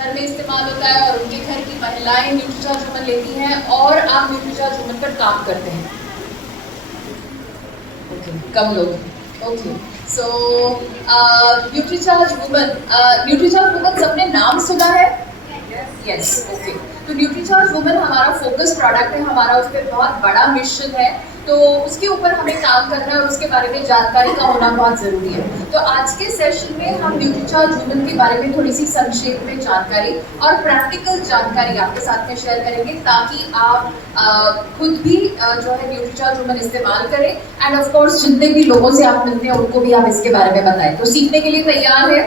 घर में इस्तेमाल होता है और उनके घर की महिलाएं न्यूट्रीचार्ज वुमन लेती हैं और आप न्यूट्रीचार्ज वुमन पर काम करते हैं। ओके, कम लोग। ओके, सो न्यूट्रीचार्ज वुमन सबने नाम सुना है? Yes, okay. तो न्यूट्रीचार्ज वुमन हमारा फोकस प्रोडक्ट है, हमारा उस पर बहुत बड़ा मिशन है, तो उसके ऊपर हमें काम करना है और उसके बारे में जानकारी का होना बहुत ज़रूरी है। तो आज के सेशन में हम न्यूट्रीचार्ज वुमन के बारे में थोड़ी सी संक्षेप में जानकारी और प्रैक्टिकल जानकारी आपके साथ में शेयर करेंगे, ताकि आप खुद भी जो है न्यूट्रीचार्ज वुमन इस्तेमाल करें, एंड ऑफ कोर्स जितने भी लोगों से आप मिलते हैं उनको भी आप इसके बारे में बताएं। तो सीखने के लिए तैयार है?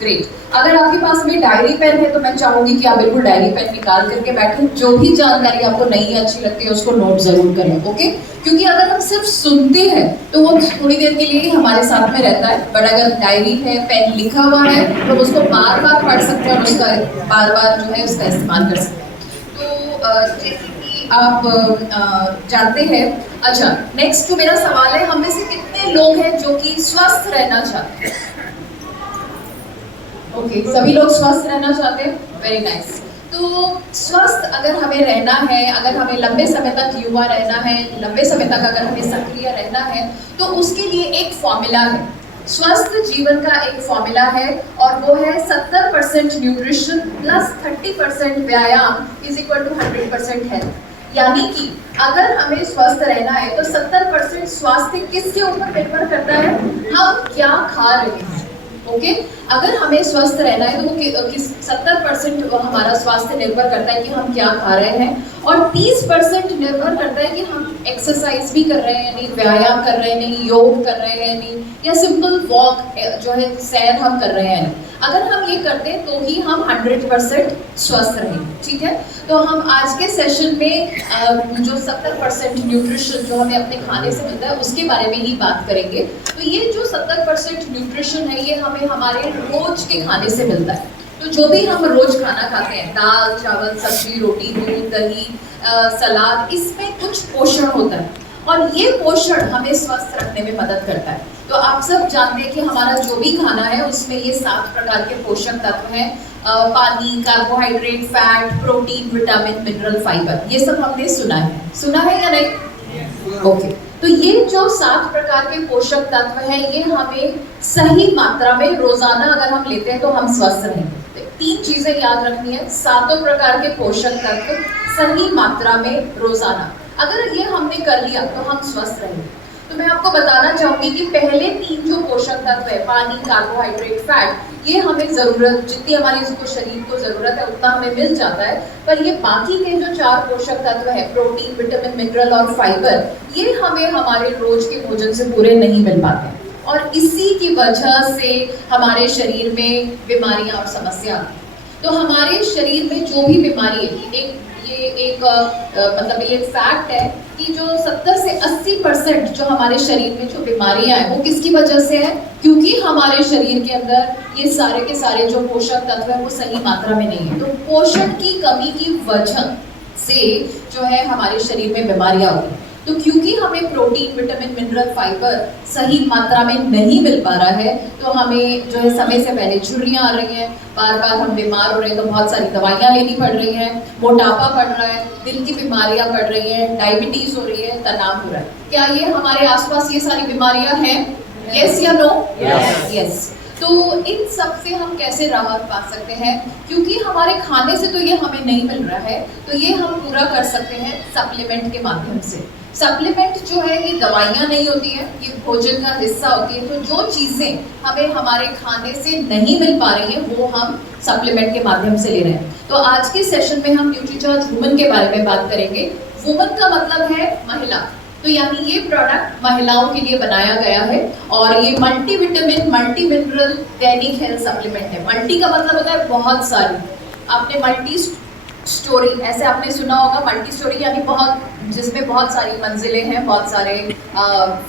ग्रेट। अगर आपके पास में डायरी पेन है तो मैं चाहूंगी कि आप बिल्कुल डायरी पेन निकाल करके बैठें, जो भी जानकारी आपको नहीं अच्छी लगती है उसको नोट जरूर करें, ओके? क्योंकि अगर हम सिर्फ सुनते हैं तो वो थोड़ी देर के लिए ही हमारे साथ में रहता है, बट अगर डायरी है, पेन लिखा हुआ है, तो उसको बार बार पढ़ सकते हैं और उसका बार बार जो है उसका इस्तेमाल कर सकते हैं। तो जैसे कि आप जानते हैं, अच्छा, नेक्स्ट जो मेरा सवाल है, हम में से कितने लोग हैं जो कि स्वस्थ रहना चाहते हैं? ओके, सभी लोग स्वस्थ रहना चाहते हैं, वेरी नाइस। तो स्वस्थ अगर हमें रहना है, अगर हमें लंबे समय तक युवा रहना है, लंबे समय तक अगर हमें सक्रिय रहना है, तो उसके लिए एक फॉर्मूला है, स्वस्थ जीवन का एक फॉर्मूला है, और वो है 70% न्यूट्रिशन प्लस 30% व्यायाम इज इक्वल टू 100% हेल्थ। यानी कि अगर हमें स्वस्थ रहना है तो 70% स्वास्थ्य किसके ऊपर निर्भर करता है? हम क्या खा रहे हैं, ओके? अगर हमें स्वस्थ रहना है तो वो 70% हमारा स्वास्थ्य निर्भर करता है कि हम क्या खा रहे हैं, और 30% निर्भर करता है कि हम एक्सरसाइज भी कर रहे हैं नहीं, व्यायाम कर रहे हैं नहीं, योग कर रहे हैं नहीं, या सिंपल वॉक जो है सैर हम कर रहे हैं नहीं। अगर हम ये करते हैं तो ही हम 100% स्वस्थ रहेंगे, ठीक है? तो हम आज के सेशन में जो 70% न्यूट्रिशन जो हमें अपने खाने से मिलता है उसके बारे में ही बात करेंगे। तो ये जो 70% न्यूट्रिशन है, ये हमें हमारे रोज के खाने से मिलता है। तो जो भी हम रोज खाना खाते हैं, दाल, चावल, सब्जी, रोटी, दूध, दही, सलाद, इसमें कुछ पोषण होता है और ये पोषण हमें स्वस्थ रखने में मदद करता है। तो आप सब जानते हैं कि हमारा जो भी खाना है उसमें ये 7 प्रकार के पोषक तत्व हैं, पानी, carbohydrate, fat, protein, vitamin, mineral, fibre, ये सब हमने सुना है या नहीं? ओके, तो ये जो 7 प्रकार के पोषक तत्व हैं, ये हमें सही मात्रा में रोजाना अगर हम लेते हैं तो हम स्वस्थ रहेंगे। तो 3 चीजें याद रखनी है, 7 प्रकार के पोषक तत्व सही मात्रा में रोजाना, अगर ये हमने कर लिया तो हम स्वस्थ रहेंगे। तो मैं आपको बताना चाहूंगी कि पहले 3 जो पोषक तत्व है, पानी, कार्बोहाइड्रेट, फैट, ये हमें जरूरत जितनी हमारी इसको शरीर को जरूरत है उतना हमें मिल जाता है, पर ये बाकी के जो 4 पोषक तत्व है, प्रोटीन, विटामिन, मिनरल और फाइबर, ये हमें हमारे रोज के भोजन से पूरे नहीं मिल पाते, और इसी की वजह से हमारे शरीर में बीमारियां और समस्या आती हैं। तो हमारे शरीर में जो भी बीमारी है, मतलब ये फैक्ट है कि जो 70 से 80% जो हमारे शरीर में जो बीमारियां हैं वो किसकी वजह से है? क्योंकि हमारे शरीर के अंदर ये सारे के सारे जो पोषक तत्व है वो सही मात्रा में नहीं है। तो पोषण की कमी की वजह से जो है हमारे शरीर में बीमारियां होती हैं। तो क्योंकि हमें प्रोटीन, विटामिन, मिनरल, फाइबर सही मात्रा में नहीं मिल पा रहा है, तो हमें जो है समय से पहले झुर्रियाँ आ रही हैं, बार बार हम बीमार हो रहे हैं, तो बहुत सारी दवाइयाँ लेनी पड़ रही हैं, मोटापा बढ़ रहा है, दिल की बीमारियाँ बढ़ रही हैं, डायबिटीज हो रही है, तनाव हो रहा है। क्या ये हमारे आसपास ये सारी बीमारियाँ हैं? यस या नो? यस। तो इन सब से हम कैसे राहत पा सकते हैं? क्योंकि हमारे खाने से तो ये हमें नहीं मिल रहा है, तो ये हम पूरा कर सकते हैं सप्लीमेंट के माध्यम से। सप्लीमेंट जो है ये दवाइयाँ नहीं होती है, ये भोजन का हिस्सा होती है। तो जो चीज़ें हमें हमारे खाने से नहीं मिल पा रही हैं वो हम सप्लीमेंट के माध्यम से ले रहे हैं। तो आज के सेशन में हम न्यूट्रीचार्ज वुमन के बारे में बात करेंगे। वुमन का मतलब है महिला, तो यानी ये प्रोडक्ट महिलाओं के लिए बनाया गया है, और ये मल्टी विटामिन, मल्टी मिनरल दैनिक हेल्थ सप्लीमेंट है। मल्टी का मतलब होता है बहुत सारी, आपने मल्टी स्टोरी ऐसे आपने सुना होगा, मल्टी स्टोरी यानी बहुत, जिसमें बहुत सारी मंजिलें हैं, बहुत सारे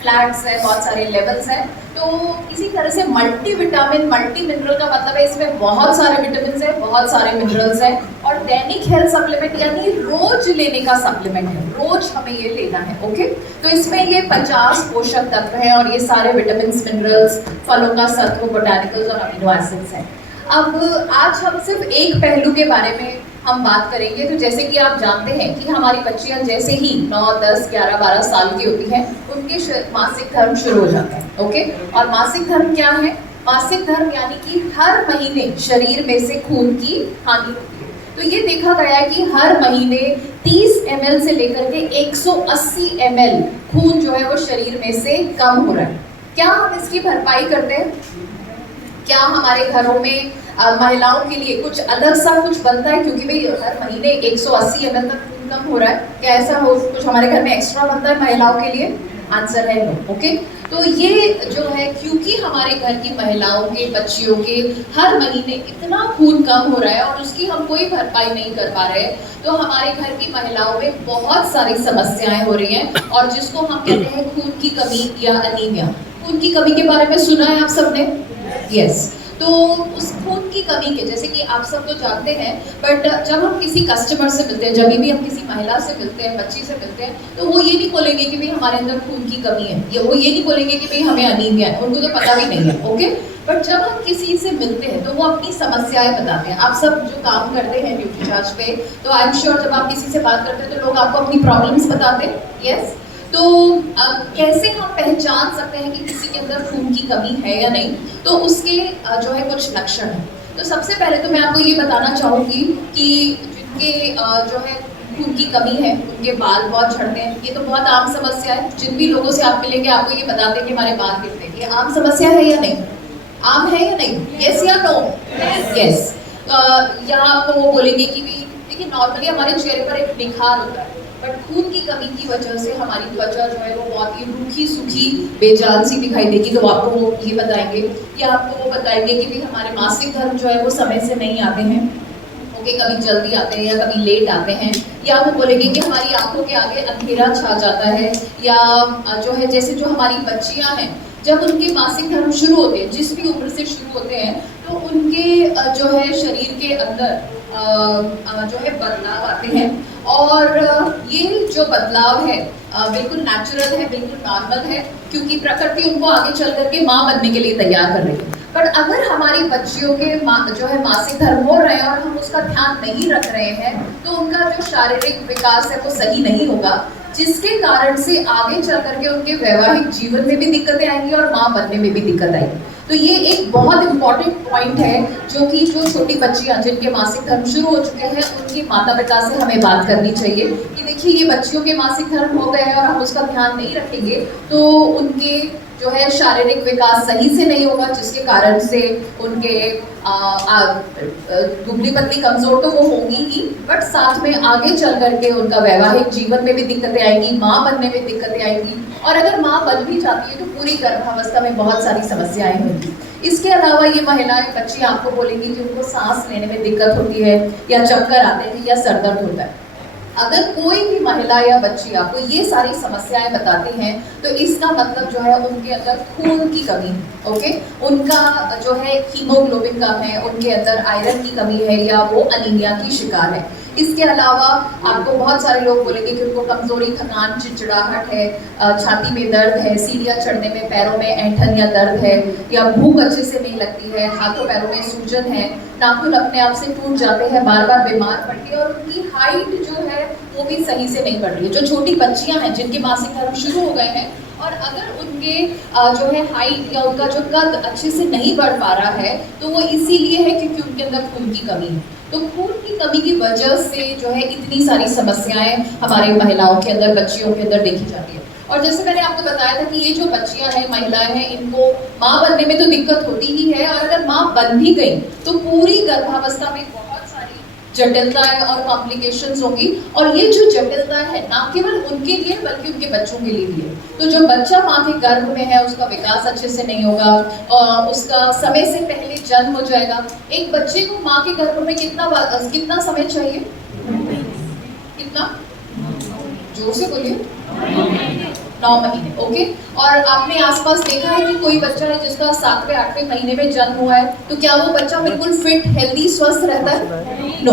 फ्लैट्स हैं, बहुत सारे लेवल्स हैं। तो इसी तरह से मल्टी विटामिन, मल्टी मिनरल का मतलब है इसमें बहुत सारे विटामिन हैं, बहुत सारे मिनरल्स हैं, और दैनिक हेल्थ सप्लीमेंट यानी रोज लेने का सप्लीमेंट है, रोज हमें ये लेना है, ओके? तो इसमें ये 50 पोषक तत्व हैं और ये सारे विटामिन, मिनरल्स, फलों का सत्व, बोटानिकल्स और अमीनो एसिड्स हैं। अब आज हम सिर्फ एक पहलू के बारे में हम बात करेंगे। तो जैसे कि आप जानते हैं कि हमारी बच्चियां जैसे ही 9, 10, 11, 12 साल की होती हैं उनके मासिक धर्म शुरू हो जाते हैं। ओके, और मासिक धर्म क्या है? मासिक धर्म यानी कि हर महीने शरीर में से खून की हानि होती है। तो ये देखा गया है कि हर महीने 30 ml से लेकर के 180 ml खून जो है वो शरीर में से कम हो रहा है। क्या हम इसकी भरपाई करते हैं? क्या हमारे घरों में महिलाओं के लिए कुछ अलग सा कुछ बनता है? क्योंकि भाई हर महीने 180 ml तक खून कम हो रहा है, क्या ऐसा हो कुछ हमारे घर में एक्स्ट्रा बनता है महिलाओं के लिए? आंसर है नो। ओके, तो ये जो है क्योंकि हमारे घर की महिलाओं के, बच्चियों के हर महीने इतना खून कम हो रहा है और उसकी हम कोई भरपाई नहीं कर पा रहे हैं, तो हमारे घर की महिलाओं में बहुत सारी समस्याएं हो रही हैं, और जिसको हम कहते हैं खून की कमी या अनीमिया। खून की कमी के बारे में सुना है आप सबने? यस। तो उस खून की कमी के, जैसे कि आप सब तो जानते हैं, बट जब हम किसी कस्टमर से मिलते हैं, जब भी हम किसी महिला से मिलते हैं, बच्ची से मिलते हैं, तो वो ये नहीं बोलेंगे कि भाई हमारे अंदर खून की कमी है, या वो ये नहीं बोलेंगे कि भाई हमें अनीमिया है, उनको तो पता भी नहीं है। ओके, बट जब हम किसी से मिलते हैं तो वो अपनी समस्याएं बताते हैं। आप सब जो काम करते हैं ड्यूटी चार्ज पे, तो आई एम श्योर जब आप किसी से बात करते हैं तो लोग आपको अपनी प्रॉब्लम्स बताते हैं। यस, तो कैसे हम पहचान सकते हैं कि किसी के अंदर खून की कमी है या नहीं? तो उसके जो है कुछ लक्षण हैं। तो सबसे पहले तो मैं आपको ये बताना चाहूँगी कि जिनके जो है खून की कमी है उनके बाल बहुत झड़ते हैं। ये तो बहुत आम समस्या है, जिन भी लोगों से आप मिलेंगे आपको ये बताते हैं कि हमारे बाल गिरते हैं। ये आम समस्या है या नहीं? आम है या नहीं? यस या नो? यस। या आपको वो बोलेंगे कि भी देखिए नॉर्मली हमारे चेहरे पर एक निखार होता है, बट खून की कमी की वजह से हमारी त्वचा जो है वो बहुत ही रूखी सूखी बेजान सी दिखाई देगी। तो आपको वो ये बताएंगे, या आपको वो बताएंगे कि भी हमारे मासिक धर्म जो है वो समय से नहीं आते हैं। ओके, कभी जल्दी आते हैं या कभी लेट आते हैं। या वो बोलेंगे कि हमारी आंखों के आगे अंधेरा छा जाता है, या जो है जैसे जो हमारी बच्चियां हैं जब उनके मासिक धर्म शुरू होते हैं, जिस भी उम्र से शुरू होते हैं, तो उनके जो है शरीर के अंदर जो है बदलाव आते हैं। और ये जो बदलाव है बिल्कुल नेचुरल है, बिल्कुल नॉर्मल है, क्योंकि प्रकृति उनको आगे चल करके माँ बनने के लिए तैयार कर रही है। पर अगर हमारी बच्चियों के जो है मासिक धर्म हो रहे हैं और हम उसका ध्यान नहीं रख रहे हैं, तो उनका जो शारीरिक विकास है वो सही नहीं होगा, जिसके कारण से आगे चल करके उनके वैवाहिक जीवन में भी दिक्कतें आएंगी और माँ बनने में भी दिक्कत आएगी। तो ये एक बहुत इंपॉर्टेंट पॉइंट है जो कि जो छोटी बच्चियां जिनके मासिक धर्म शुरू हो चुके हैं उनके माता पिता से हमें बात करनी चाहिए कि देखिए ये बच्चियों के मासिक धर्म हो गए हैं और हम उसका ध्यान नहीं रखेंगे तो उनके जो है शारीरिक विकास सही से नहीं होगा, जिसके कारण से उनके दुबली पतली कमजोर तो वो होंगी ही, बट साथ में आगे चल करके उनका वैवाहिक जीवन में भी दिक्कतें आएंगी, माँ बनने में दिक्कतें आएंगी, और अगर माँ बन भी जाती है तो पूरी गर्भावस्था में बहुत सारी समस्याएं होंगी। इसके अलावा ये महिलाएं, बच्ची आपको बोलेंगी कि उनको सांस लेने में दिक्कत होती है, या चक्कर आते हैं, या सर दर्द होता है। अगर कोई भी महिला या बच्ची आपको ये सारी समस्याएं बताती हैं तो इसका मतलब जो है उनके अंदर खून की कमी है। ओके, उनका जो है हीमोग्लोबिन कम है, उनके अंदर आयरन की कमी है, या वो अनीमिया की शिकार है। इसके अलावा आपको बहुत सारे लोग बोलेंगे कि उनको कमजोरी, थकान, चिड़चिड़ाहट है, छाती में दर्द है, सीढ़ियाँ चढ़ने में पैरों में ऐंठन या दर्द है, या भूख अच्छे से नहीं लगती है, हाथों पैरों में सूजन है, नाखून अपने आप से टूट जाते हैं, बार बार बीमार पड़ती है, और उनकी हाइट जो है वो भी सही से नहीं बढ़ रही है। जो छोटी बच्चियां हैं जिनके मासिक धर्म शुरू हो गए हैं और अगर उनके जो है हाइट या उनका जो कद अच्छे से नहीं बढ़ पा रहा है तो वो इसीलिए है क्योंकि उनके अंदर खून की कमी है। तो खून की कमी की वजह से जो है इतनी सारी समस्याएं हमारे महिलाओं के अंदर, बच्चियों के अंदर देखी जाती है। और जैसे मैंने आपको बताया था कि ये जो बच्चियां हैं, महिलाएं हैं, इनको माँ बनने में तो दिक्कत होती ही है, और अगर माँ बन भी गई तो पूरी गर्भावस्था में बहुत सारी जटिलताएं और कॉम्प्लिकेशंस होंगी। और ये जो जटिलता है ना केवल उनके लिए बल्कि उनके बच्चों के लिए भी है। तो जो बच्चा माँ के गर्भ में है उसका विकास अच्छे से नहीं होगा, उसका समय से पहले जन्म हो जाएगा। एक बच्चे को माँ के गर्भ में कितना समय चाहिए? कितना? जोर से बोलिए। 9 महीने। ओके, और आपने आसपास देखा है कि कोई बच्चा है जिसका 7वें 8वें महीने में जन्म हुआ है, तो क्या वो बच्चा बिल्कुल फिट, हेल्दी, स्वस्थ रहता है? नो।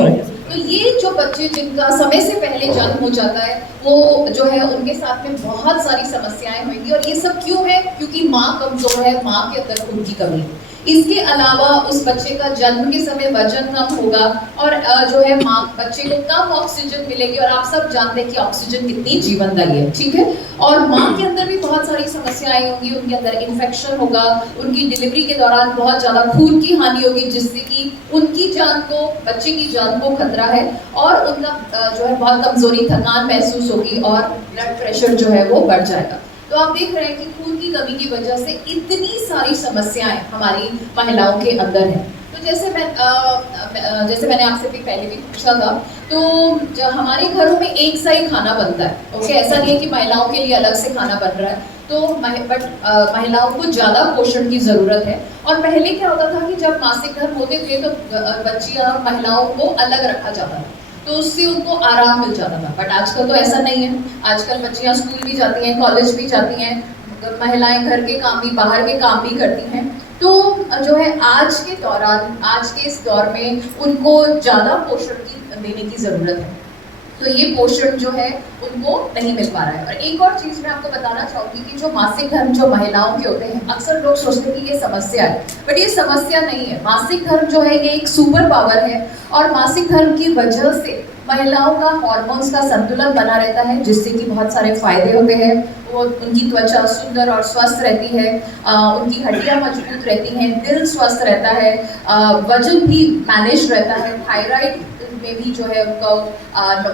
तो ये जो बच्चे जिनका समय से पहले जन्म हो जाता है वो जो है उनके साथ में बहुत सारी समस्याएं होंगी। और ये सब क्यों है? क्योंकि माँ कमजोर है, माँ के अंदर खून की कमी है। इसके अलावा उस बच्चे का जन्म के समय वजन कम होगा और जो है माँ बच्चे को कम ऑक्सीजन मिलेगी, और आप सब जानते हैं कि ऑक्सीजन कितनी जीवनदायी है, ठीक है। और माँ के अंदर भी बहुत सारी समस्याएं होंगी, उनके अंदर इन्फेक्शन होगा, उनकी डिलीवरी के दौरान बहुत ज़्यादा खून की हानि होगी, जिससे कि उनकी जान को, बच्चे की जान को खतरा है, और उनका जो है बहुत कमजोरी, थकान महसूस होगी और ब्लड प्रेशर जो है वो बढ़ जाएगा। तो आप देख रहे हैं कि खून की कमी की वजह से इतनी सारी समस्याएं हमारी महिलाओं के अंदर हैं। तो जैसे मैंने आपसे भी पहले भी पूछा था, तो हमारे घरों में एक सा ही खाना बनता है, ओके। ऐसा नहीं है कि महिलाओं के लिए अलग से खाना बन रहा है, तो महिलाओं को ज़्यादा पोषण की ज़रूरत है। और पहले क्या होता था कि जब मासिक धर्म होते थे तो बच्चियाँ और महिलाओं को अलग रखा जाता था, तो उससे उनको आराम मिल जाता था। बट आजकल तो ऐसा नहीं है। आजकल बच्चियाँ स्कूल भी जाती हैं, कॉलेज भी जाती हैं, महिलाएं घर के काम भी, बाहर के काम भी करती हैं। तो जो है आज के दौरान, आज के इस दौर में उनको ज़्यादा पोषण देने की ज़रूरत है। तो ये पोषण जो है उनको नहीं मिल पा रहा है। और एक और चीज़ मैं आपको बताना चाहूँगी कि जो मासिक धर्म जो महिलाओं के होते हैं, अक्सर लोग सोचते हैं कि ये समस्या है, बट ये समस्या नहीं है। मासिक धर्म जो है ये एक सुपर पावर है, और मासिक धर्म की वजह से महिलाओं का हार्मोन्स का संतुलन बना रहता है, जिससे कि बहुत सारे फायदे होते हैं। वो उनकी त्वचा सुंदर और स्वस्थ रहती है, उनकी हड्डियाँ मजबूत रहती हैं, दिल स्वस्थ रहता है, वजन भी मैनेज रहता है, थायराइड में भी जो है उनका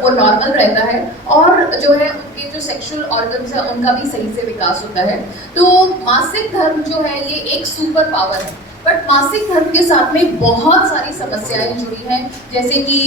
वो नॉर्मल रहता है, और जो है उनके जो सेक्सुअल ऑर्गन्स है उनका भी सही से विकास होता है। तो मासिक धर्म जो है ये एक सुपर पावर है। बट मासिक धर्म के साथ में बहुत सारी समस्याएं जुड़ी हैं, जैसे कि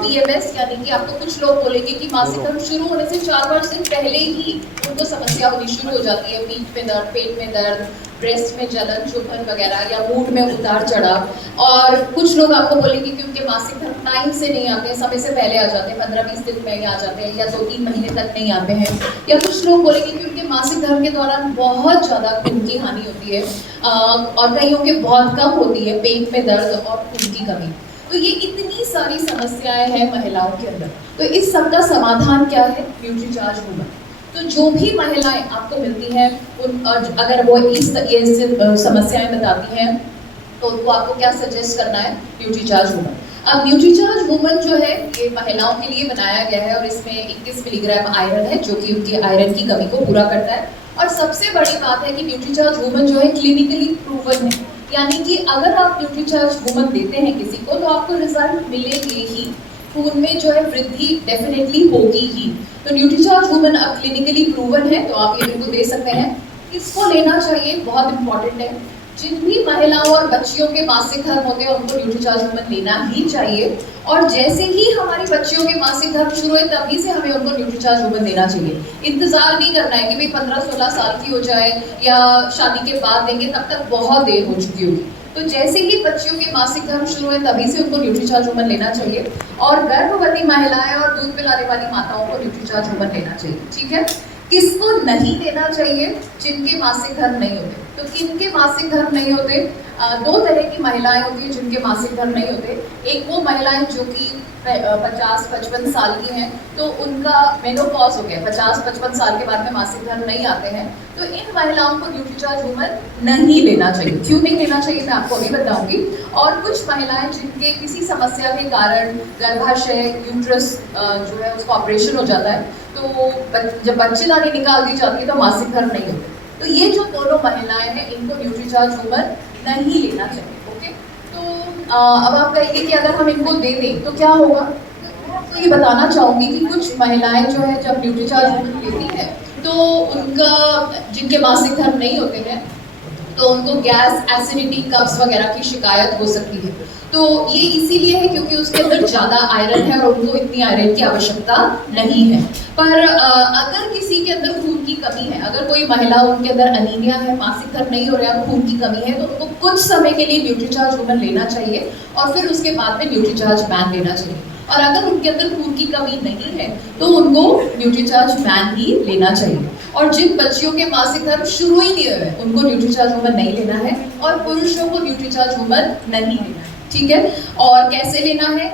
PMS, यानी कि आपको कुछ लोग बोलेंगे कि मासिक धर्म शुरू होने से 4 दिन पहले ही उनको समस्या होनी शुरू हो जाती है। पीठ में दर्द, पेट में दर्द, ब्रेस्ट में जलन, चुभन वगैरह, या मूड में उतार चढ़ाव। और कुछ लोग आपको बोलेंगे कि उनके मासिक धर्म टाइम से नहीं आते, समय से पहले आ जाते हैं, 15-20 दिन पहले आ जाते हैं, या 2-3 महीने तक नहीं आते हैं। या कुछ लोग बोलेंगे कि उनके मासिक धर्म के दौरान बहुत ज़्यादा खून की हानि होती है, और कईयों के बहुत कम होती है, पेट में दर्द और खून की कमी। तो ये इतनी सारी समस्याएं हैं महिलाओं के अंदर। तो इस सब का समाधान क्या है? Nutricharge woman. तो जो भी महिलाएं आपको मिलती हैं, अगर वो इस समस्याएं बताती हैं, तो उनको आपको क्या सजेस्ट करना है? Nutricharge woman. अब न्यूट्रीचार्ज वुमन जो है ये महिलाओं के लिए बनाया गया है, और इसमें 21 मिलीग्राम आयरन है, जो कि उनकी आयरन की कमी को पूरा करता है। और सबसे बड़ी बात है कि न्यूट्रीचार्ज वुमन जो है क्लिनिकली प्रूवन है, यानी कि अगर आप न्यूट्रीचार्ज वुमन देते हैं किसी को, तो आपको रिजल्ट मिलेंगे ही, खून में जो है वृद्धि डेफिनेटली होगी ही। तो न्यूट्रीचार्ज वुमन अब क्लिनिकली प्रूवन है, तो आप ये बिल्कुल दे सकते हैं। किसको लेना चाहिए? बहुत इंपॉर्टेंट है। जिन भी महिलाओं और बच्चियों के मासिक धर्म होते हैं उनको न्यूट्रीचार्ज वुमन लेना ही चाहिए। और जैसे ही हमारी बच्चियों के मासिक धर्म शुरू हुए, तभी से हमें उनको न्यूट्रीचार्ज वुमन देना चाहिए। इंतजार नहीं करना है कि भाई 15-16 साल की हो जाए या शादी के बाद देंगे, तब तक बहुत देर हो चुकी होगी। तो जैसे ही बच्चियों के मासिक धर्म शुरू हुए, तभी से उनको न्यूट्रीचार्ज वुमन लेना चाहिए। और गर्भवती महिलाएं और दूध पिलाने वाली माताओं को न्यूट्रीचार्ज वुमन लेना चाहिए, ठीक है। किसको नहीं लेना चाहिए? जिनके मासिक धर्म नहीं होते। तो किनके मासिक धर्म नहीं होते? 2 तरह की महिलाएं होती हैं जिनके मासिक धर्म नहीं होते। एक वो महिलाएं जो कि 50-55 साल की हैं, तो उनका मेनोपॉज हो गया, 50-55 साल के बाद में मासिक धर्म नहीं आते हैं। तो इन महिलाओं को न्यूट्रीचार्ज वुमन नहीं लेना चाहिए। क्यों नहीं लेना चाहिए मैं आपको अभी बताऊंगी। और कुछ महिलाएं जिनके किसी समस्या के कारण गर्भाशय, यूट्रस जो है उसका ऑपरेशन हो जाता है, तो जब बच्चेदानी निकाल दी जाती है तो मासिक धर्म नहीं होते। तो ये जो दोनों महिलाएं हैं, इनको न्यूट्रीचार्ज वुमन नहीं लेना चाहिए, ओके। तो अब आप कहेंगे कि अगर हम इनको दे दें तो क्या होगा? मैं आपको ये बताना चाहूँगी कि कुछ महिलाएं जो है जब न्यूट्रीचार्ज वुमन लेती है, तो उनका, जिनके मासिक धर्म नहीं होते हैं, तो उनको गैस, एसिडिटी, कब्ज वगैरह की शिकायत हो सकती है। तो ये इसीलिए है क्योंकि उसके अंदर ज़्यादा आयरन है और उनको इतनी आयरन की आवश्यकता नहीं है। पर अगर किसी के अंदर खून की कमी है, अगर कोई महिला, उनके अंदर अनीमिया है, मासिक धर्म नहीं हो रहा है, खून की कमी है, तो उनको कुछ समय के लिए न्यूट्रीचार्ज वुमन लेना चाहिए, और फिर उसके बाद में न्यूट्रीचार्ज मैन लेना चाहिए। और अगर उनके अंदर खून की कमी नहीं है, तो उनको न्यूट्रीचार्ज मैन ही लेना चाहिए। और जिन बच्चियों के मासिक धर्म शुरू ही नहीं हुए, उनको न्यूट्रीचार्ज वुमन नहीं लेना है, और पुरुषों को न्यूट्रीचार्ज वुमन नहीं लेना है, ठीक है। और कैसे लेना है?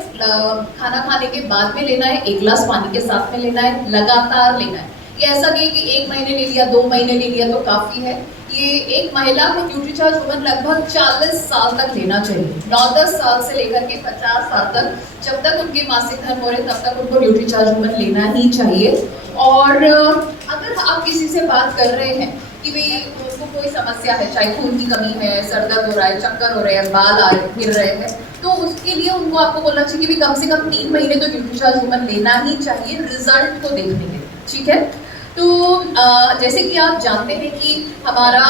खाना खाने के बाद में लेना है, 1 गिलास पानी के साथ में लेना है, लगातार लेना है। ये ऐसा नहीं है कि 1 महीने ले लिया, 2 महीने ले लिया तो काफ़ी है। ये एक महिला को न्यूट्रीचार्ज वुमन लगभग 40 साल तक लेना चाहिए, 9-10 साल से लेकर के 50 साल तक, जब तक उनके मासिक धर्म हो रहे तब तक उनको न्यूट्रीचार्ज वुमन लेना ही चाहिए। और अगर आप किसी से बात कर रहे हैं कि भाई उनको कोई समस्या है, चाहे खून की कमी है, सर दर्द हो रहा है, चक्कर हो रहे हैं, बाल आ गिर रहे हैं, तो उसके लिए उनको आपको बोलना चाहिए कि कम से कम 3 महीने तो न्यूट्रीचार्ज वुमन लेना ही चाहिए रिजल्ट को देखने के लिए, ठीक है। तो जैसे कि आप जानते हैं कि हमारा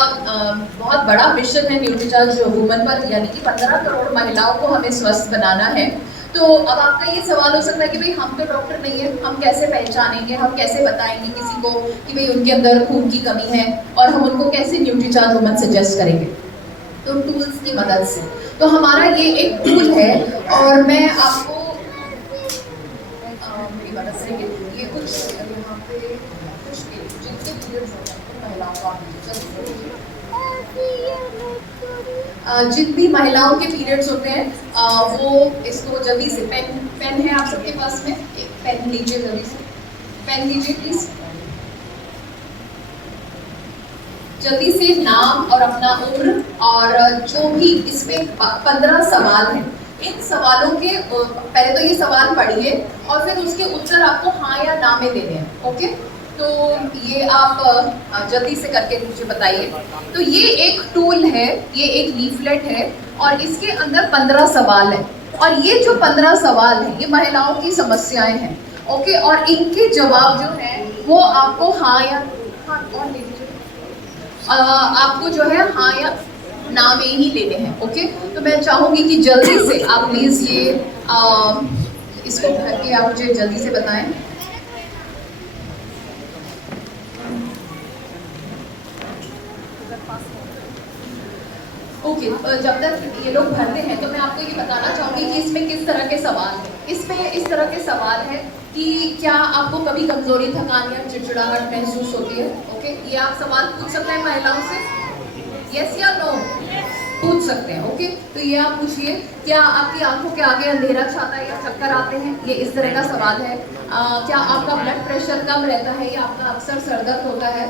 बहुत बड़ा मिशन है न्यूट्रीचार्ज वुमन पर, यानी कि 15 करोड़ महिलाओं को हमें स्वस्थ बनाना है। तो अब आपका ये सवाल हो सकता है कि भाई हम तो डॉक्टर नहीं है, हम कैसे पहचानेंगे, हम कैसे बताएंगे किसी को कि भाई उनके अंदर खून की कमी है, और हम उनको कैसे न्यूट्रीचार्ज वुमन सजेस्ट करेंगे। तो टूल्स की मदद से, तो हमारा ये एक टूल है, और मैं आपको मेरी मदद से ये कुछ यहाँ पे कुछ जिनसे पीरियड्स होते हैं महिलाओं का, जिन भी महिलाओं के पीरियड्स होते हैं वो इसको जल्दी से पेन है आप सबके पास में, एक पेन लीजिए, जल्दी से पेन लीजिए प्लीज। जल्दी से नाम और अपना उम्र, और जो भी इसमें 15 सवाल हैं, इन सवालों के पहले तो ये सवाल पढ़िए और फिर उसके उत्तर आपको हाँ या ना में देने हैं, ओके। तो ये आप जल्दी से करके मुझे बताइए। तो ये एक टूल है, ये एक लीफलेट है, और इसके अंदर 15 सवाल है, और ये जो 15 सवाल हैं ये महिलाओं की समस्याएं हैं, ओके। और इनके जवाब जो हैं वो आपको हाँ या हाँ और ले लीजिए, आपको जो है हाँ या ना में ही लेने हैं, ओके। तो मैं चाहूँगी कि जल्दी से आप प्लीज़ ये इसको भर के आप मुझे जल्दी से बताएं। ओके, जब तक ये लोग भरते हैं तो मैं आपको ये बताना चाहूँगी कि इसमें किस तरह के सवाल हैं। इसमें इस तरह के सवाल है कि क्या आपको कभी कमजोरी, थकान या चिड़चिड़ाहट महसूस होती है, ओके। ये आप सवाल पूछ सकते हैं महिलाओं से, यस या नो पूछ सकते हैं, ओके। तो ये आप पूछिए, क्या आपकी आंखों के आगे अंधेरा छाता है या चक्कर आते हैं, ये इस तरह का सवाल है। क्या आपका ब्लड प्रेशर कम रहता है या आपका अक्सर सर दर्द होता है,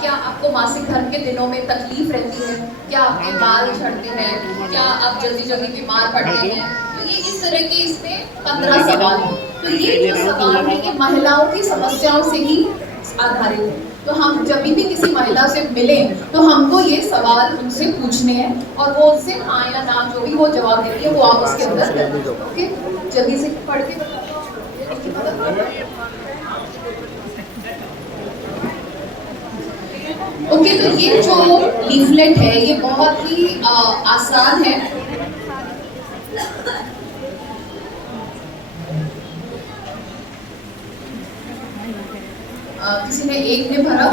क्या आपको मासिक धर्म के दिनों में तकलीफ रहती है, क्या आपके बाल झड़ते हैं, क्या आप जल्दी जल्दी बीमार पड़ते हैं। तो ये इस तरह के इसमें 15 सवाल हैं। तो ये जो सवाल है ये महिलाओं की समस्याओं से ही आधारित है। तो हम जब भी किसी महिला से मिले तो हमको ये सवाल उनसे पूछने हैं, और वो उससे हाँ या ना जो भी वो जवाब देती है वो आप उसके अंदर करें, ओके। जल्दी से पढ़ के ओके। तो ये जो लीफलेट है ये बहुत ही आसान है। किसी ने एक ने भरा,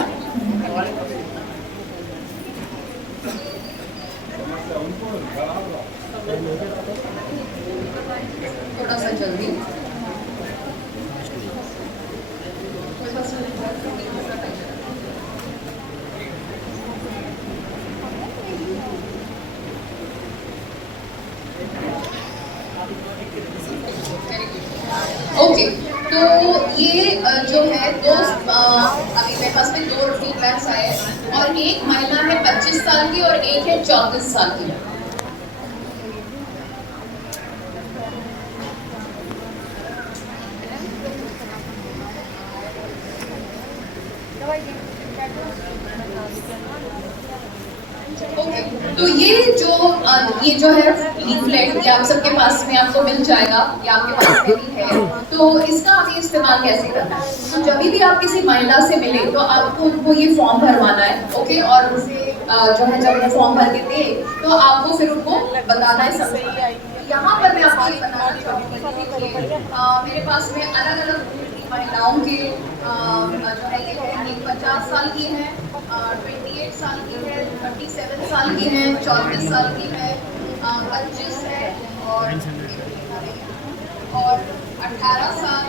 थोड़ा सा जल्दी, ओके। तो ये जो है दो अभी मेरे पास में 2 फीडबैक्स आए हैं, और एक महिला है 25 साल की और एक है 34 साल की। ओके, तो ये जो है लीफलेट ये आप सबके पास में आपको मिल जाएगा, या आपके पास में भी है। तो इसका हमें इस्तेमाल कैसे करना है। तो जब भी आप किसी महिला से मिले तो आपको उनको ये फॉर्म भरवाना है, ओके। और उसे जो है जब वो फॉर्म भर के दे तो आपको फिर उनको बताना है समझाना है। यहाँ पर मैं आपको ये बताना चाहूँगी, मेरे पास में अलग अलग महिलाओं के जो है ये है, एक 50 साल की है, 28 साल की है, 37 साल की है, 34 साल की है, 25 है, और 18 साल।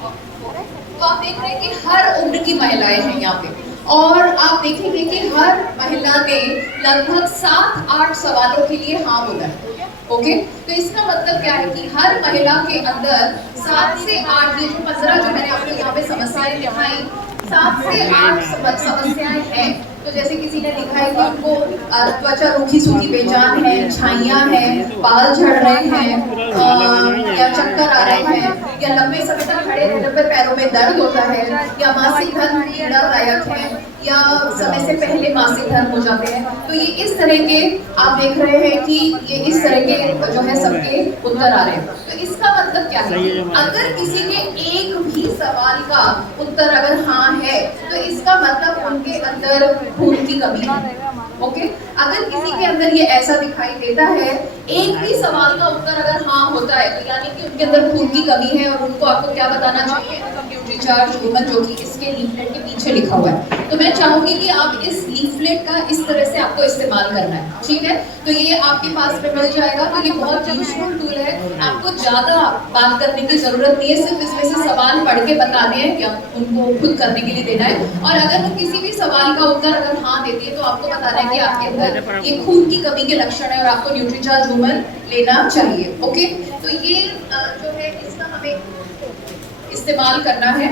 तो आप देख रहे हैं कि हर उम्र की महिलाएं हैं यहाँ पे, और आप देखेंगे कि हर महिला ने लगभग 7-8 सवालों के लिए हाँ बोला है, ओके। तो इसका मतलब क्या है कि हर महिला के अंदर 7 से 8, ये जो 15 जो मैंने आपको यहाँ पे समस्याएं दिखाई, 7 से 8 समस्याएं हैं। तो जैसे किसी ने लिखा है कि उनको त्वचा रूखी सूखी बेजान है, छाइयाँ हैं, बाल झड़ रहे हैं, या चक्कर आ रहे हैं, या लंबे समय तक खड़े रहने पर पैरों में दर्द होता है, या मासिक धर्म पीड़ादायक है, या समय से पहले मासिक धर्म हो जाते हैं। तो ये इस तरह के आप देख रहे हैं कि ये इस तरह के जो है सबके उत्तर आ रहे हैं। तो इसका मतलब क्या है? अगर किसी के एक भी सवाल का उत्तर अगर हाँ है तो इसका मतलब उनके अंदर खून की कमी है। ओके, अगर किसी के अंदर ये ऐसा दिखाई देता है, एक भी सवाल का उत्तर अगर हाँ होता है तो यानी कि उनके अंदर खून की कमी है, और उनको आपको क्या बताना चाहिए? न्यूट्रीचार्ज वुमन, जो कि इसके लीफलेट के पीछे लिखा हुआ है। तो मैं चाहूंगी कि आप इस लीफलेट का इस तरह से आपको इस्तेमाल करना है, ठीक है? तो ये आपके पास में मिल जाएगा। तो ये बहुत यूजफुल टूल है, आपको ज्यादा बात करने की जरूरत नहीं है, सिर्फ इसमें से सवाल पढ़ के बताने हैं कि उनको खुद करने के लिए देना है। और अगर वो किसी भी सवाल का उत्तर अगर हाँ देती है तो आपको बताना है कि आपके अंदर ये खून की कमी के लक्षण है और आपको न्यूट्रीचार्ज वुमन लेना चाहिए। ओके, तो ये जो है इसका हमें इस्तेमाल करना है,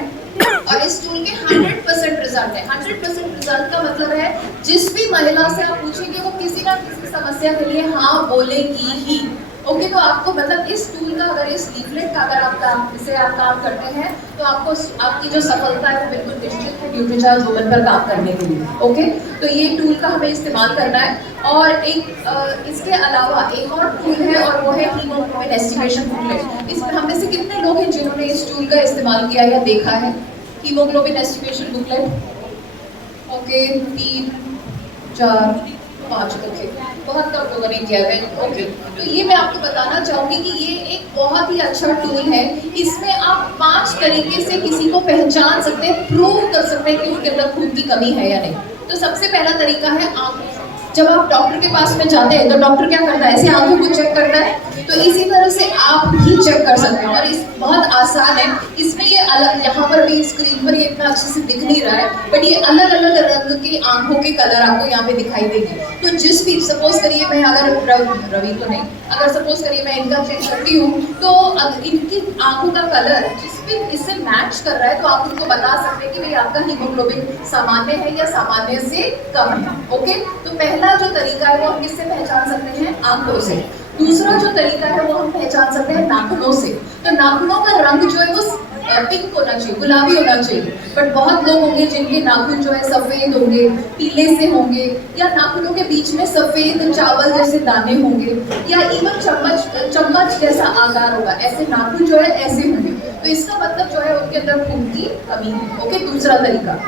और इस टूल के 100% रिजल्ट है। 100% रिजल्ट का मतलब है जिस भी महिला से आप पूछेंगे वो किसी ना किसी समस्या के लिए हाँ बोलेगी ही। ओके, तो आपको मतलब इस टूल का, अगर इस लीफलेट का अगर आप काम करते हैं तो आपको आपकी जो सफलता है वो बिल्कुल निश्चित है न्यूट्रीचार्ज वुमन पर काम करने के लिए। ओके, तो ये टूल का हमें इस्तेमाल करना है। और एक इसके अलावा एक और टूल है, और वो है हीमोग्लोबिन एस्टिमेशन बुकलेट। इसमें हम में से कितने लोग हैं जिन्होंने इस टूल का इस्तेमाल किया या देखा है? Haemoglobin estimation booklet. Okay, 3 4 5, okay, बहुत कम लोगों ने किया है। ओके, तो ये मैं आपको बताना चाहूंगी कि ये एक बहुत ही अच्छा टूल है। इसमें आप 5 तरीके से किसी को पहचान सकते हैं, प्रूव कर सकते हैं कि उनके अंदर खून की कमी है या नहीं। तो सबसे पहला तरीका है आंखों। जब आप डॉक्टर के पास में जाते हैं तो डॉक्टर क्या करता है? ऐसे आंखों को चेक करता है। तो इसी तरह से आप भी चेक कर सकते हैं, और इस बहुत आसान है। इसमें ये अलग, यहाँ पर भी स्क्रीन पर ये इतना अच्छे से दिख नहीं रहा है, बट ये अलग अलग रंग की आंखों के कलर आपको यहाँ पे दिखाई देगी। तो जिस भी, सपोज करिए मैं अगर रवि तो नहीं, अगर सपोज करिए मैं इनका चेक करती हूँ, तो इनकी आंखों का कलर जिस भी इससे मैच कर रहा है तो आप उनको बता सकते हैं कि भाई आपका हीमोग्लोबिन सामान्य है या सामान्य से कम है। ओके, तो पहला जो तरीका है वो हम किससे पहचान सकते हैं? आंखों से। दूसरा जो तरीका है वो हम पहचान सकते हैं नाखूनों से। तो नाखूनों का रंग जो है वो पिंक होना चाहिए, गुलाबी होना चाहिए। बट बहुत लोग होंगे जिनके नाखून जो है सफेद होंगे, पीले से होंगे, या नाखूनों के बीच में सफेद चावल जैसे दाने होंगे, या इवन चम्मच जैसा आकार होगा। ऐसे नाखून जो है ऐसे होंगे, तो इसका मतलब जो है उनके अंदर खून की कमी है। ओके, दूसरा तरीका।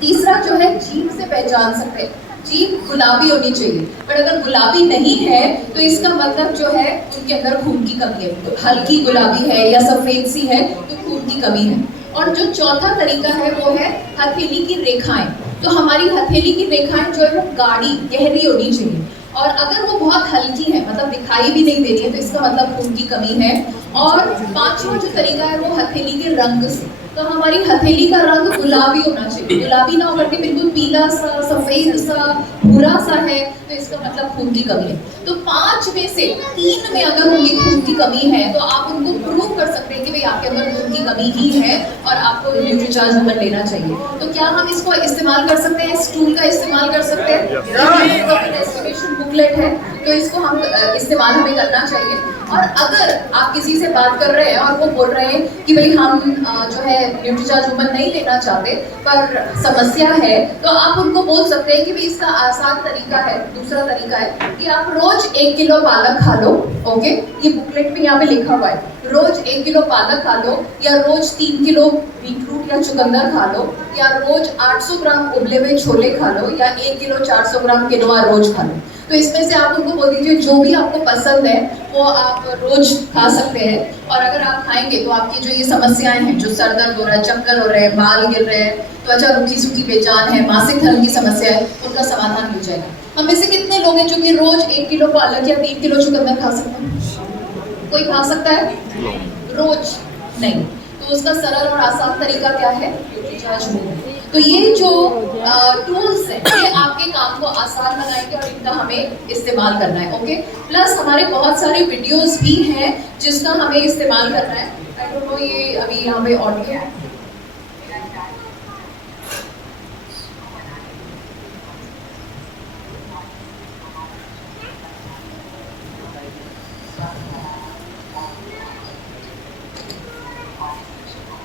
तीसरा जो है जीभ से पहचान सकते हैं। जीभ गुलाबी होनी चाहिए, पर अगर गुलाबी नहीं है तो इसका मतलब जो है उनके अंदर खून की कमी है। तो हल्की गुलाबी है या सफेद सी है तो खून की कमी है। और जो चौथा तरीका है वो है हथेली की रेखाएं। तो हमारी हथेली की रेखाएं जो है वो गाढ़ी गहरी होनी चाहिए, और अगर वो बहुत हल्की है, मतलब दिखाई भी नहीं दे रही है, तो इसका मतलब खून की कमी है। और पांचवा जो तरीका है वो हथेली के रंग से। तो हमारी हथेली का रंग गुलाबी होना चाहिए, गुलाबी ना होकर के बिल्कुल पीला सा, सफेद सा, भूरा सा है, तो इसका मतलब खून की कमी है। तो 5 में से 3 में अगर उनकी खून की कमी है तो आप उनको प्रूव कर सकते हैं कि भाई आपके अंदर खून की कमी ही है और आपको न्यूट्रीचार्ज वुमन लेना चाहिए। तो क्या हम इसको इस्तेमाल कर सकते हैं? इस टूल का इस्तेमाल कर सकते हैं। एस्टिमेशन बुकलेट है, तो इसको हम इस्तेमाल हमें करना चाहिए। और अगर आप किसी से बात कर रहे हैं और वो बोल रहे हैं कि भाई हम जो है न्यूट्रीचार्ज वुमन नहीं लेना चाहते पर समस्या है, तो आप उनको बोल सकते हैं कि भाई इसका आसान तरीका है, दूसरा तरीका है कि आप रोज 1 किलो पालक खा लो। ओके, ये बुकलेट में यहाँ पे लिखा हुआ है, रोज 1 किलो पालक खा लो, या रोज 3 किलो बीटरूट या चुकंदर खा लो, या रोज 800 ग्राम उबले हुए छोले खा लो, या 1 किलो 400 ग्राम किनोआ रोज खा लो। तो इसमें से आप उनको बोल दीजिए जो भी आपको पसंद है वो आप रोज खा सकते हैं। और अगर आप खाएंगे तो आपकी जो ये समस्याएं हैं, जो सर दर्द हो रहा है, चक्कर हो रहे हैं, बाल गिर रहे हैं, त्वचा रूखी सूखी बेजान है, मासिक धर्म की समस्या है, उनका समाधान हो जाएगा। हम में से कितने लोग हैं जो कि रोज 1 किलो पालक या 3 किलो चुकंदर खा सकते हैं? कोई खा सकता है? रोज नहीं। तो उसका सरल और आसान तरीका क्या है? Nutricharge woman. तो ये जो टूल्स हैं ये आपके काम को आसान बनाएंगे और इनका हमें इस्तेमाल करना है। ओके, प्लस हमारे बहुत सारे वीडियोस भी हैं जिसका हमें इस्तेमाल करना है। आई डोंट नो ये अभी यहाँ पे ऑडियो है।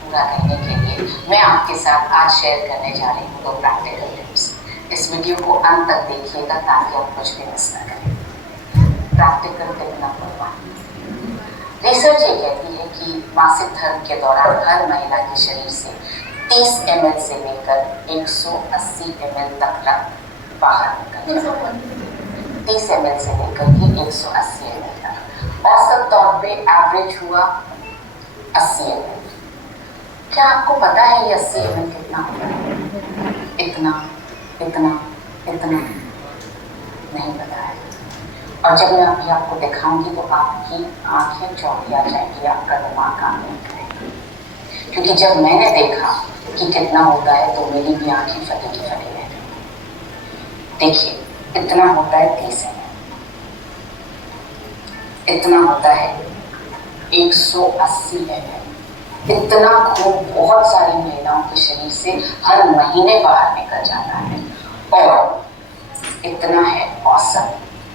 पूरा करने के लिए मैं आपके साथ आज शेयर करने जा रही हूँ 2 प्रैक्टिकल टिप्स। इस वीडियो को अंत तक देखिएगा ताकि आप कुछ भी मिस ना करें। प्रैक्टिकल टिप नंबर 1, रिसर्च ये कहती है कि मासिक धर्म के दौरान हर महिला के शरीर से 30 ml से लेकर 180 ml तक रक्त बाहर निकलता है। 30 ml से लेकर के 180 ml तक। औसत तौर पे एवरेज हुआ 80 ml। क्या आपको पता है ये 80 ml कितना होता है? इतना इतना इतना नहीं पता है। और जब मैं अभी आपको दिखाऊंगी तो आपकी आंखें चौंधिया जाएंगी, आपका दिमाग काम नहीं करेगा। क्योंकि जब मैंने देखा कि कितना होता है तो मेरी भी आंखें फटी की फटी रह गई। देखिए, इतना होता है 30 ml, इतना होता है 180 ml। इतना खून बहुत सारी महिलाओं के शरीर से हर महीने बाहर निकल जाता है। और इतना है औसत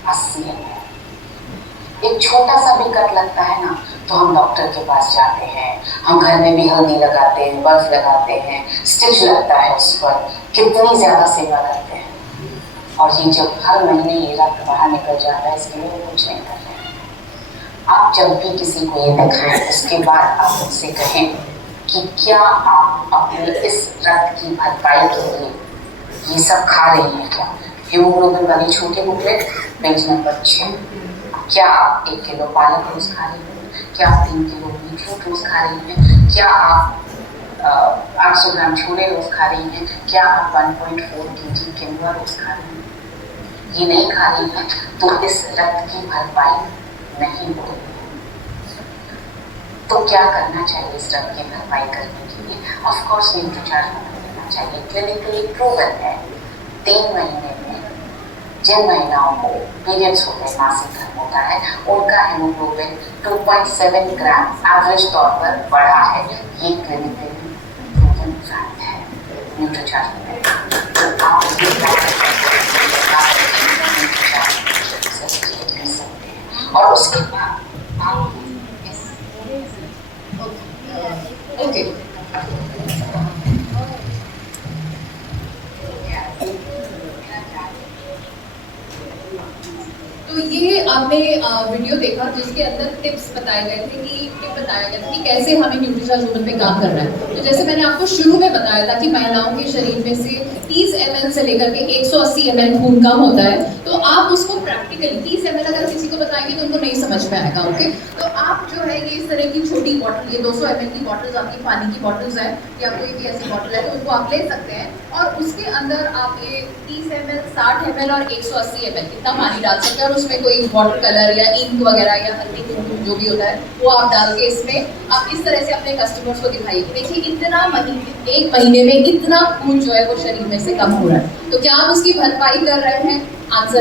80 ml। एक छोटा सा भी कट लगता है ना तो हम डॉक्टर के पास जाते हैं, हम घर में भी हल्दी लगाते हैं, बर्फ लगाते हैं, स्टिच लगता है उस पर, कितनी ज्यादा सेवा करते हैं। और ये जब हर महीने ये रक्त बाहर निकल जाता है इसके लिए कुछ नहीं कर रहे। आप जब भी किसी को ये दिखाएं उसके बाद आप उनसे कहें कि क्या आप अपने इस रक्त की भरपाई के लिए ये सब खा रही हैं क्या? हीमोग्लोबिन वाली छोटी बुकलेट पेज नंबर 6। क्या आप 1 किलो पालक रोज खा रही हैं? क्या आप 3 किलो बीटरूट रोज खा रही हैं? क्या आप 800 ग्राम छोले रोज खा रही हैं? क्या आप 1.4 kg किनुआ रोज खा रही हैं? ये नहीं खा रही हैं तो इस रक्त की भरपाई नहीं हो रही। तो क्या करना चाहिए इस रक्त की भरपाई करने के लिए? ऑफ कोर्स न्यूट्रीचार्ज लेना चाहिए। क्लिनिकली प्रूवन है 3 महीने में जिन महिलाओं को पीरियड्स होते हैं, मासिक धर्म होता है, उनका हेमोग्लोबिन 2.7 ग्राम एवरेज तौर पर बढ़ा है। ये क्लिनिकली प्रूवन फैक्ट है। न्यूट्रीचार्ज तो आप और उसके बाद आप ओके तो ये आपने वीडियो देखा जिसके अंदर टिप्स बताए गए थे कि टिप बताया गया था कि कैसे हमें न्यूट्रीचार्ज वुमन पे काम करना है। तो जैसे मैंने आपको शुरू में बताया था कि महिलाओं के शरीर में से 30 ml से लेकर के 180 ml खून कम होता है। तो आप उसको प्रैक्टिकली 30 ml अगर किसी को बताएंगे तो उनको नहीं समझ में आएगा। ओके, तो आप जो है ये इस तरह की छोटी बॉटल, ये 200 ml की बॉटल्स आपकी पानी की बॉटल्स हैं या कोई भी ऐसी बॉटल है तो उनको आप ले सकते हैं। और उसके अंदर आप ये 30 ml, 60 ml और 180 ml कितना पानी डाल सकते हैं और उसमें कोई वाटर कलर या इंक वगैरह या हल्दी जो भी होता है वो आप डाल के इसमें आप इस तरह से अपने कस्टमर्स को दिखाइए कि देखिए इतना एक महीने में इतना खून जो है वो शरीर में से कम हो रहा है। तो क्या आप उसकी भरपाई कर रहे हैं? आंसर